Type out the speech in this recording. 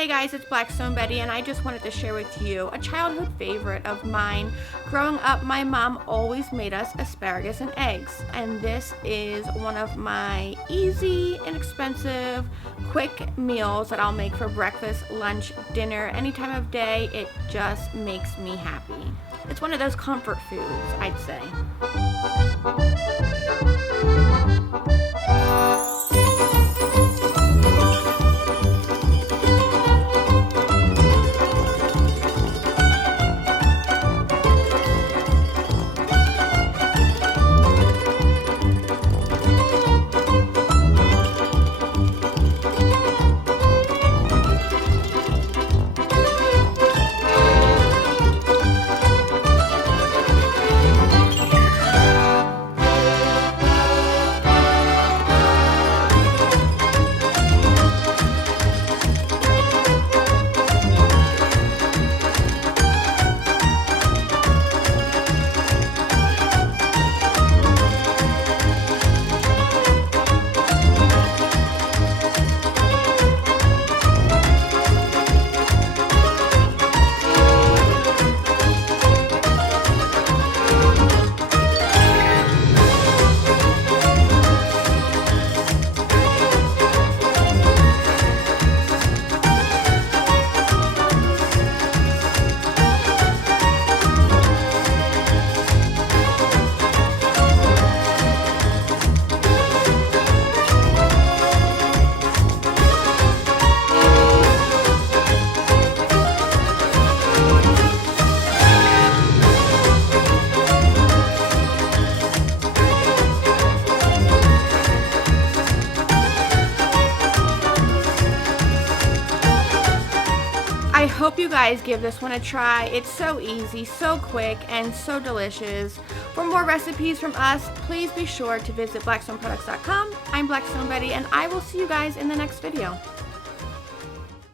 Hey guys, it's Blackstone Betty, and I just wanted to share with you a childhood favorite of mine. Growing up, my mom always made us asparagus and eggs, and this is one of my easy, inexpensive, quick meals that I'll make for breakfast, lunch, dinner, any time of day. It just makes me happy. It's one of those comfort foods, I'd say. I hope you guys give this one a try. It's so easy, so quick, and so delicious. For more recipes from us, please be sure to visit blackstoneproducts.com. I'm Blackstone Betty, and I will see you guys in the next video.